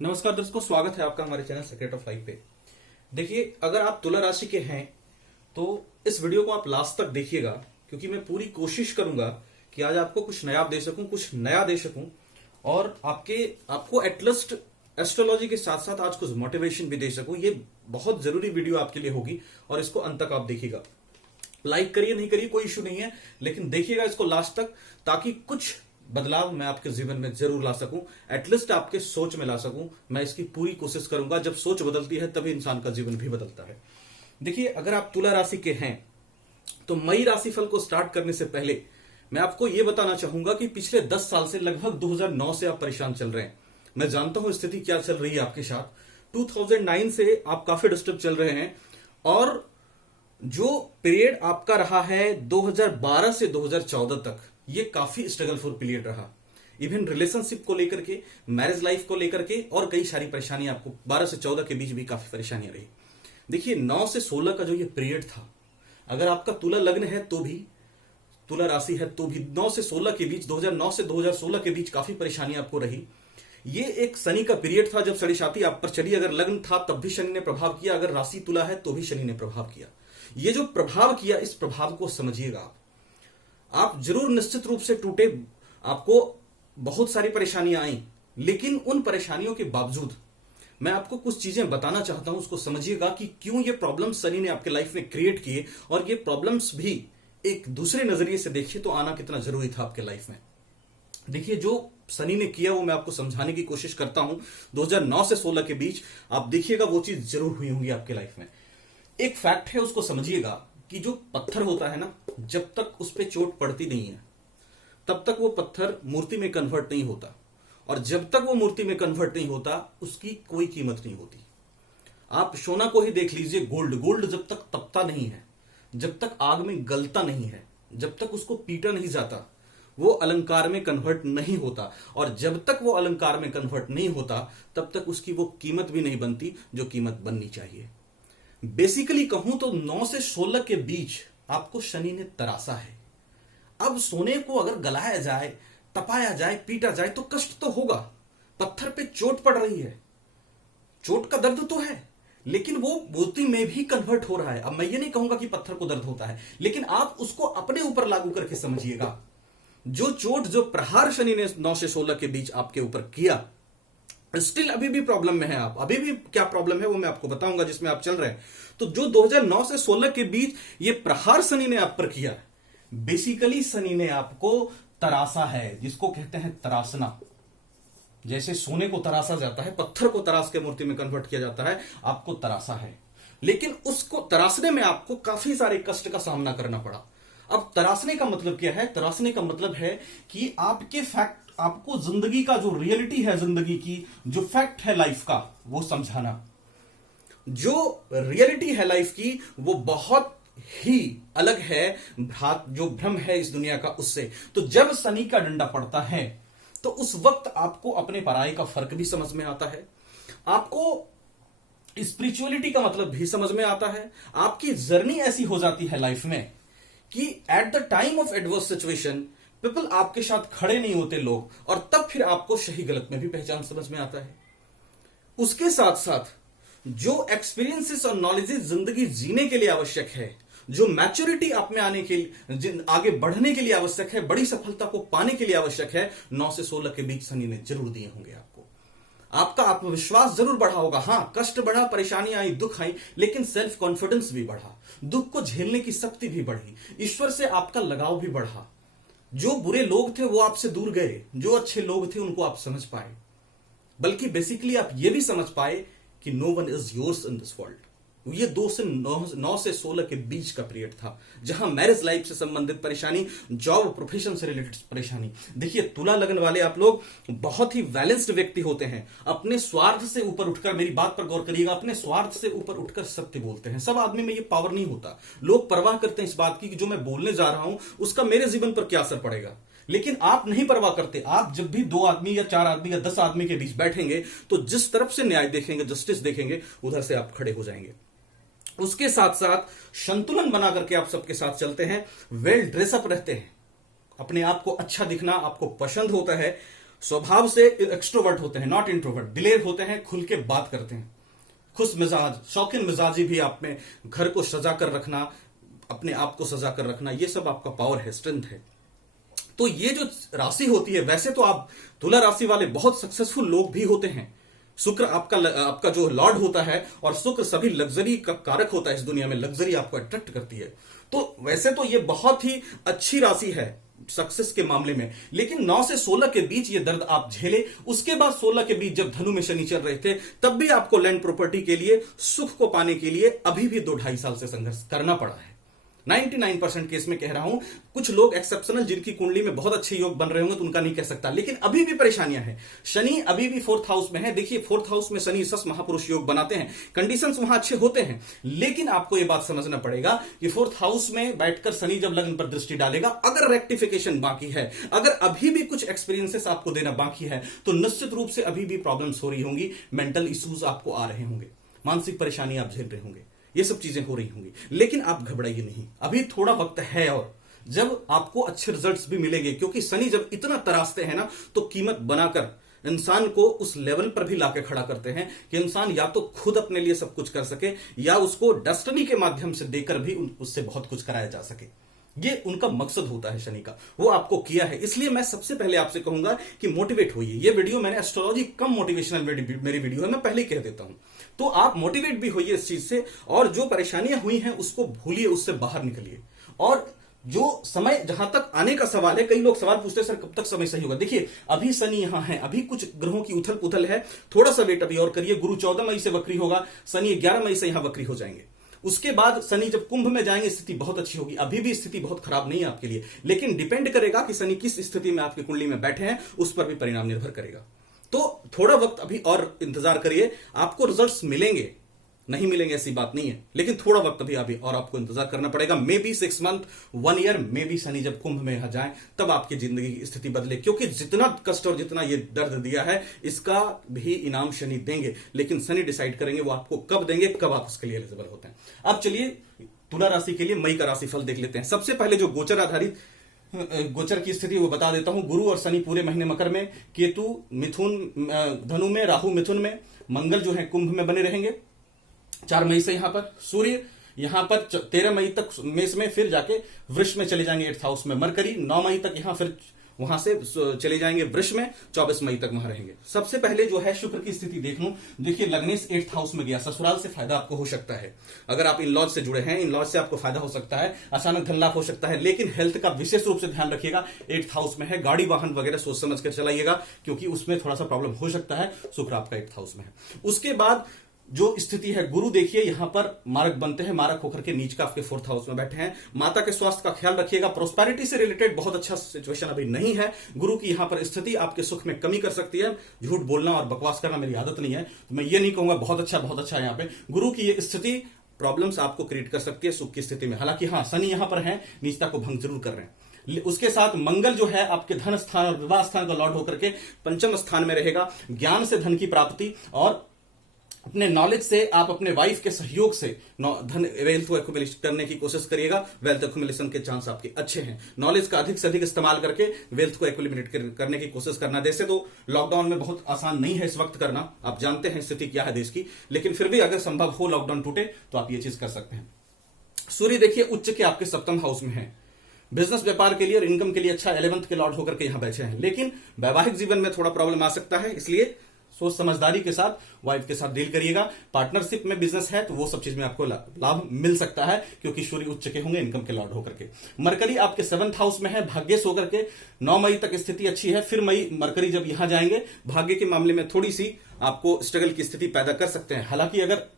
नमस्कार दोस्तों, स्वागत है आपका हमारे चैनल सीक्रेट ऑफ लाइफ पे। देखिए, अगर आप तुला राशि के हैं तो इस वीडियो को आप लास्ट तक देखिएगा, क्योंकि मैं पूरी कोशिश करूंगा कि आज आपको कुछ नया दे सकूं, कुछ नया दे सकूं और आपको एटलीस्ट एस्ट्रोलॉजी के साथ साथ आज कुछ मोटिवेशन भी दे सकूं। ये बहुत जरूरी वीडियो आपके लिए होगी और इसको अंत तक आप देखिएगा। लाइक करिए, नहीं करिए, कोई इशू नहीं है, लेकिन देखिएगा इसको लास्ट तक, ताकि कुछ बदलाव मैं आपके जीवन में जरूर ला सकूं, एटलीस्ट आपके सोच में ला सकूं। मैं इसकी पूरी कोशिश करूंगा। जब सोच बदलती है तभी इंसान का जीवन भी बदलता है। देखिए, अगर आप तुला राशि के हैं तो मई राशिफल को स्टार्ट करने से पहले मैं आपको यह बताना चाहूंगा कि पिछले 10 साल से, लगभग 2009 से आप परेशान चल रहे हैं। मैं जानता हूं स्थिति क्या चल रही है आपके साथ। 2009 से आप काफी डिस्टर्ब चल रहे हैं और जो पीरियड आपका रहा है 2012 से 2014 तक, ये काफी स्ट्रगलफुल पीरियड रहा। इवन रिलेशनशिप को लेकर के, मैरिज लाइफ को लेकर के और कई सारी परेशानी आपको 12 से 14 के बीच भी काफी परेशानियां रही। देखिए, 9 से 16 का जो ये पीरियड था, अगर आपका तुला लग्न है तो भी, तुला राशि है तो भी, 9 से 16 के बीच, 2009 से 2016 के बीच काफी परेशानी आपको रही। ये एक शनि का पीरियड था जब शनि साथी आप पर चली। अगर लग्न था तब भी शनि ने प्रभाव किया, अगर राशि तुला है तो भी शनि ने प्रभाव किया। ये जो प्रभाव किया, इस प्रभाव को समझिएगा आप जरूर निश्चित रूप से टूटे, आपको बहुत सारी परेशानियां आई, लेकिन उन परेशानियों के बावजूद मैं आपको कुछ चीजें बताना चाहता हूं। उसको समझिएगा कि क्यों ये प्रॉब्लम्स शनि ने आपके लाइफ में क्रिएट किए, और ये प्रॉब्लम्स भी एक दूसरे नजरिए से देखिए तो आना कितना जरूरी था आपके लाइफ में। देखिए, जो शनि ने किया वो मैं आपको समझाने की कोशिश करता हूं। 2009 से 16 के बीच आप देखिएगा वो चीज जरूर हुई होंगी आपके लाइफ में। एक फैक्ट है, उसको समझिएगा कि जो पत्थर होता है ना, जब तक उस पर चोट पड़ती नहीं है तब तक वो पत्थर मूर्ति में कन्वर्ट नहीं होता, और जब तक वो मूर्ति में कन्वर्ट नहीं होता उसकी कोई कीमत नहीं होती। आप सोना को ही देख लीजिए, गोल्ड गोल्ड जब तक तपता नहीं है, जब तक आग में गलता नहीं है, जब तक उसको पीटा नहीं जाता, वो अलंकार में कन्वर्ट नहीं होता। और जब तक वो अलंकार में कन्वर्ट नहीं होता तब तक उसकी वो कीमत भी नहीं बनती जो कीमत बननी चाहिए। बेसिकली कहूं तो 9 से 16 के बीच आपको शनि ने तरासा है। अब सोने को अगर गलाया जाए, तपाया जाए, पीटा जाए तो कष्ट तो होगा। पत्थर पे चोट पड़ रही है, चोट का दर्द तो है, लेकिन वो मूर्ति में भी कन्वर्ट हो रहा है। अब मैं ये नहीं कहूंगा कि पत्थर को दर्द होता है, लेकिन आप उसको अपने ऊपर लागू करके समझिएगा। जो चोट, जो प्रहार शनि ने 9 से 16 के बीच आपके ऊपर किया, स्टिल अभी भी प्रॉब्लम में है आप। अभी भी क्या प्रॉब्लम है वो मैं आपको बताऊंगा जिसमें आप चल रहे हैं। तो जो 2009 से 16 के बीच ये प्रहार शनि ने आप पर किया, बेसिकली शनि ने आपको तरासा है, जिसको कहते हैं तरासना। जैसे सोने को तरासा जाता है, पत्थर को तरास के मूर्ति में कन्वर्ट किया जाता है, आपको तरासा है। लेकिन उसको तरासने में आपको काफी सारे कष्ट का सामना करना पड़ा। अब तरासने का मतलब क्या है? तरासने का मतलब है कि आपके फैक्ट, आपको जिंदगी का जो रियलिटी है, जिंदगी की जो फैक्ट है लाइफ का, वो समझाना। जो रियलिटी है लाइफ की वो बहुत ही अलग है, जो भ्रम है इस दुनिया का उससे। तो जब शनि का डंडा पड़ता है तो उस वक्त आपको अपने पराये का फर्क भी समझ में आता है, आपको स्पिरिचुअलिटी का मतलब भी समझ में आता है। आपकी जर्नी ऐसी हो जाती है लाइफ में कि at the time of adverse situation people आपके साथ खड़े नहीं होते लोग, और तब फिर आपको सही गलत में भी पहचान समझ में आता है। उसके साथ साथ जो एक्सपीरियंसेस और नॉलेजेस जिंदगी जीने के लिए आवश्यक है, जो मैच्योरिटी आप में आने के लिए, आगे बढ़ने के लिए आवश्यक है, बड़ी सफलता को पाने के लिए आवश्यक है, 9 से 16 के बीच शनि ने जरूर दिए होंगे आपको। आपका आत्मविश्वास जरूर बढ़ा होगा। हां, कष्ट बढ़ा, परेशानी आई, दुख आई, लेकिन सेल्फ कॉन्फिडेंस भी बढ़ा, दुख को झेलने की शक्ति भी बढ़ी, ईश्वर से आपका लगाव भी बढ़ा। जो बुरे लोग थे वो आपसे दूर गए, जो अच्छे लोग थे उनको आप समझ पाए, बल्कि बेसिकली आप ये भी समझ पाए कि no one is yours in this world. ये 9 से 16 के बीच का पीरियड था जहां मैरिज लाइफ से संबंधित परेशानी, जॉब प्रोफेशन से रिलेटेड परेशानी। देखिए, तुला लगन वाले आप लोग बहुत ही बैलेंस्ड व्यक्ति होते हैं। अपने स्वार्थ से ऊपर उठकर, मेरी बात पर गौर करिएगा, अपने स्वार्थ से ऊपर उठकर सत्य बोलते हैं। सब आदमी में ये पावर नहीं होता। लोग परवाह करते हैं इस बात की कि जो मैं बोलने जा रहा हूं उसका मेरे जीवन पर क्या असर पड़ेगा, लेकिन आप नहीं परवाह करते। आप जब भी 2 आदमी या 4 आदमी या 10 आदमी के बीच बैठेंगे तो जिस तरफ से न्याय देखेंगे, जस्टिस देखेंगे, उधर से आप खड़े हो जाएंगे। उसके साथ साथ संतुलन बना करके आप सबके साथ चलते हैं, वेल ड्रेसअप रहते हैं, अपने आप को अच्छा दिखना आपको पसंद होता है, स्वभाव से एक्सट्रोवर्ट होते हैं, नॉट इंट्रोवर्ट, दिलेर होते हैं, खुल के बात करते हैं, खुश मिजाज, शौकीन मिजाजी भी आप में, घर को सजा कर रखना, अपने आप को सजा कर रखना, ये सब आपका पावर है, स्ट्रेंथ है। तो ये जो राशि होती है, वैसे तो आप तुला राशि वाले बहुत सक्सेसफुल लोग भी होते हैं। शुक्र आपका जो लॉर्ड होता है, और शुक्र सभी लग्जरी का कारक होता है, इस दुनिया में लग्जरी आपको अट्रैक्ट करती है। तो वैसे तो ये बहुत ही अच्छी राशि है सक्सेस के मामले में, लेकिन 9 से 16 के बीच ये दर्द आप झेले। उसके बाद 16 के बीच जब धनु में शनि चल रहे थे, तब भी आपको लैंड प्रॉपर्टी के लिए, सुख को पाने के लिए अभी भी 2-2.5 साल से संघर्ष करना पड़ा है। 99% केस में कह रहा हूं। कुछ लोग एक्सेप्शनल जिनकी कुंडली में बहुत अच्छे योग बन रहे होंगे तो उनका नहीं कह सकता, लेकिन अभी भी परेशानियां हैं। शनि अभी भी 4th हाउस में है। देखिए 4th हाउस में शनि सस महापुरुष योग बनाते हैं, कंडीशंस वहां अच्छे होते हैं, लेकिन आपको यह बात समझना पड़ेगा कि 4th हाउस में बैठकर शनि जब लग्न पर दृष्टि डालेगा, अगर रेक्टिफिकेशन बाकी है, अगर अभी भी कुछ एक्सपीरियंसेस आपको देना बाकी है, तो निश्चित रूप से अभी भी प्रॉब्लम्स हो रही होंगी, मेंटल इश्यूज आपको आ रहे होंगे, मानसिक परेशानी आप झेल रहे होंगे, ये सब चीजें हो रही होंगी। लेकिन आप घबराइए नहीं, अभी थोड़ा वक्त है, और जब आपको अच्छे रिजल्ट्स भी मिलेंगे, क्योंकि शनि जब इतना तरासते हैं ना, तो कीमत बनाकर इंसान को उस लेवल पर भी लाके खड़ा करते हैं कि इंसान या तो खुद अपने लिए सब कुछ कर सके, या उसको डेस्टिनी के माध्यम से देकर भी उससे बहुत कुछ कराया जा सके। ये उनका मकसद होता है शनि का, वो आपको किया है। इसलिए मैं सबसे पहले आपसे कहूंगा कि मोटिवेट होइए। ये वीडियो मैंने एस्ट्रोलॉजी कम मोटिवेशनल मेरी वीडियो है, मैं पहले ही कह देता हूं, तो आप मोटिवेट भी होइए इस चीज से, और जो परेशानियां हुई हैं उसको भूलिए, उससे बाहर निकलिए। और जो समय जहां तक आने का सवाल है, कई लोग सवाल पूछते हैं सर कब तक समय सही होगा। देखिए अभी शनि यहां है, अभी कुछ ग्रहों की उथल पुथल है, थोड़ा सा वेट अभी और करिए। गुरु 14 मई से वक्री होगा, शनि 11 मई से यहां वक्री हो जाएंगे। उसके बाद शनि जब कुंभ में जाएंगे, स्थिति बहुत अच्छी होगी। अभी भी स्थिति बहुत खराब नहीं है आपके लिए, लेकिन डिपेंड करेगा कि शनि किस स्थिति में आपकी कुंडली में बैठे हैं, उस पर भी परिणाम निर्भर करेगा। तो थोड़ा वक्त अभी और इंतजार करिए, आपको रिजल्ट्स मिलेंगे, नहीं मिलेंगे ऐसी बात नहीं है, लेकिन थोड़ा वक्त अभी और आपको इंतजार करना पड़ेगा। May be 6 month, 1 year, may be Shani जब कुंभ में जाए तब आपकी जिंदगी की स्थिति बदले, क्योंकि जितना कष्ट और जितना ये दर्द दिया है, इसका भी इनाम शनि देंगे, लेकिन शनि डिसाइड करेंगे वो आपको कब देंगे, कब आप उसके लिए एलिजिबल होते हैं। अब चलिए तुला राशि के लिए मई का राशिफल देख लेते हैं। सबसे पहले जो गोचर आधारित गोचर की स्थिति वो बता देता हूं। गुरु और शनि पूरे महीने मकर में, केतु मिथुन धनु में, राहु मिथुन में, मंगल जो है कुंभ में बने रहेंगे 4 मई से। यहां पर सूर्य यहां पर 13 मई तक मेष में, फिर जाके वृष में चले जाएंगे 8th हाउस में। मरकरी 9 मई तक यहां, फिर वहां से चले जाएंगे वृष में, 24 मई तक वहां रहेंगे। सबसे पहले जो है शुक्र की स्थिति देख लूं। देखिए लग्नेश 8th हाउस में गया, ससुराल से फायदा आपको हो सकता है। अगर आप इन लॉज से जुड़े हैं, इन लॉज से आपको फायदा हो सकता है, अचानक धन लाभ हो सकता है, लेकिन हेल्थ का विशेष रूप से ध्यान रखिएगा। 8th हाउस में है, गाड़ी वाहन वगैरह सोच समझ कर चलाइएगा, क्योंकि उसमें थोड़ा सा प्रॉब्लम हो सकता है। शुक्र आपका 8th हाउस में है। उसके बाद जो स्थिति है, गुरु देखिए यहां पर मारक बनते हैं, मारक होकर के नीच का आपके 4th हाउस में बैठे हैं। माता के स्वास्थ्य का ख्याल रखिएगा। प्रोस्पेरिटी से रिलेटेड बहुत अच्छा सिचुएशन अभी नहीं है। गुरु की यहां पर स्थिति आपके सुख में कमी कर सकती है। झूठ बोलना और बकवास करना मेरी आदत नहीं है, तो मैं ये नहीं कहूंगा बहुत अच्छा यहां पे। गुरु की ये स्थिति प्रॉब्लम्स आपको क्रिएट कर सकती है सुख की स्थिति में। हालांकि हाँ, शनि यहां पर है, नीचता को भंग जरूर कर रहे हैं। उसके साथ मंगल जो है आपके धन स्थान और विवाह स्थान का लॉर्ड होकर के पंचम स्थान में रहेगा। ज्ञान से धन की प्राप्ति, और अपने नॉलेज से आप अपने वाइफ के सहयोग से धन वेल्थ को एक्युमुलेट करने की कोशिश करिएगा। वेल्थ एक्युमुलेशन के चांस आपके अच्छे हैं। नॉलेज का अधिक से अधिक इस्तेमाल करके वेल्थ को एक्युमुलेट करने की कोशिश करना। जैसे तो लॉकडाउन में बहुत आसान नहीं है इस वक्त करना, आप जानते हैं स्थिति क्या है देश की, लेकिन फिर भी अगर संभव हो लॉकडाउन टूटे तो आप ये चीज कर सकते हैं। सूर्य देखिए उच्च के आपके 7th हाउस में है। बिजनेस व्यापार के लिए और इनकम के लिए अच्छा 11th के लॉर्ड होकर के यहां बैठे हैं, लेकिन वैवाहिक जीवन में थोड़ा प्रॉब्लम आ सकता है, इसलिए सोच समझदारी के साथ वाइफ के साथ डील करिएगा। पार्टनरशिप में बिजनेस है तो वो सब चीज में आपको लाभ मिल सकता है, क्योंकि सूर्य उच्च के होंगे इनकम के लॉर्ड होकर के। मरकरी आपके 7th हाउस में है, भाग्येश होकर के 9 मई तक स्थिति अच्छी है। फिर मरकरी जब यहां जाएंगे, भाग्य के मामले में थोड़ी सी आपको स्ट्रगल की स्थिति पैदा कर सकते हैं। हालांकि अगर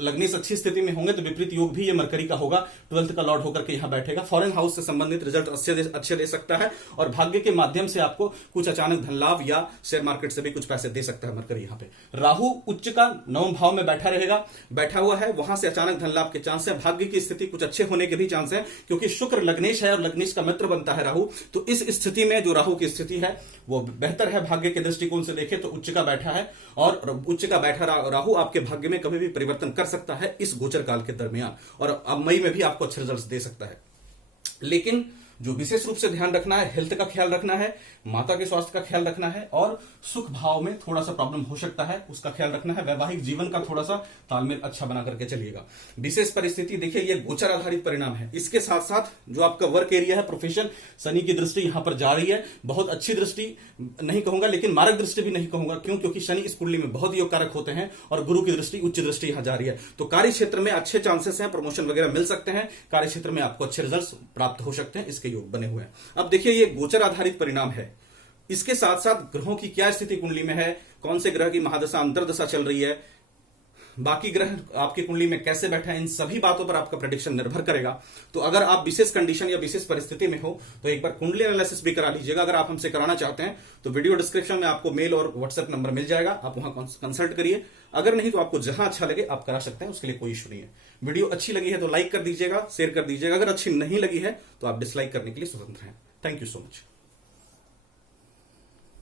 लग्नेश अच्छी स्थिति में होंगे तो विपरीत योग भी ये मरकरी का होगा, 12th का लॉर्ड होकर के यहां बैठेगा। फॉरेन हाउस से संबंधित रिजल्ट अच्छे दे सकता है, और भाग्य के माध्यम से आपको कुछ अचानक धन लाभ या शेयर मार्केट से भी कुछ पैसे दे सकता है मरकरी यहां पे। राहु उच्च का 9वें भाव में बैठा हुआ है, वहां से अचानक धन लाभ के चांस है। भाग्य की स्थिति कुछ अच्छे होने के भी चांस है, क्योंकि शुक्र लग्नेश है और लग्नेश का मित्र बनता है राहु। तो इस स्थिति में जो राहु की स्थिति है वो बेहतर है। भाग्य के दृष्टिकोण से देखें तो उच्च का बैठा है, और उच्च का बैठा राहु आपके भाग्य में कभी भी परिवर्तन कर सकता है इस गोचर काल के दरमियान, और अब मई में भी आपको अच्छे रिजल्ट्स दे सकता है। लेकिन जो विशेष रूप से ध्यान रखना है, हेल्थ का ख्याल रखना है, माता के स्वास्थ्य का ख्याल रखना है और सुख भाव में थोड़ा सा प्रॉब्लम हो सकता है उसका ख्याल रखना है। वैवाहिक जीवन का थोड़ा सा तालमेल अच्छा बना करके चलिएगा। विशेष परिस्थिति देखिए, ये गोचर आधारित परिणाम है। इसके साथ साथ जो आपका वर्क एरिया है, प्रोफेशन, शनि की दृष्टि यहां पर जा रही है। बहुत अच्छी दृष्टि नहीं कहूंगा, लेकिन मारक दृष्टि भी नहीं कहूंगा। क्यों? क्योंकि शनि इस कुंडली में बहुत योग कारक होते हैं और गुरु की दृष्टि, उच्च दृष्टि यहां जा रही है। तो कार्य क्षेत्र में अच्छे चांसेस हैं, प्रमोशन वगैरह मिल सकते हैं, कार्य क्षेत्र में आपको अच्छे रिजल्ट्स प्राप्त हो सकते हैं, इसके योग बने हुए हैं। अब देखिए, ये गोचर आधारित परिणाम है। इसके साथ साथ ग्रहों की क्या स्थिति कुंडली में है, कौन से ग्रह की महादशा अंतरदशा चल रही है, बाकी ग्रह आपकी कुंडली में कैसे बैठे हैं, इन सभी बातों पर आपका प्रेडिक्शन निर्भर करेगा। तो अगर आप विशेष कंडीशन या विशेष परिस्थिति में हो तो एक बार कुंडली एनालिसिस भी करा लीजिएगा। अगर आप हमसे कराना चाहते हैं तो वीडियो डिस्क्रिप्शन में आपको मेल और व्हाट्सएप नंबर मिल जाएगा, आप वहां कंसल्ट करिए। अगर नहीं तो आपको जहां अच्छा लगे आप करा सकते हैं, उसके लिए कोई इशू नहीं है। वीडियो अच्छी लगी है तो लाइक कर दीजिएगा, शेयर कर दीजिएगा। अगर अच्छी नहीं लगी है तो आप डिसलाइक करने के लिए स्वतंत्र हैं। Thank you so much.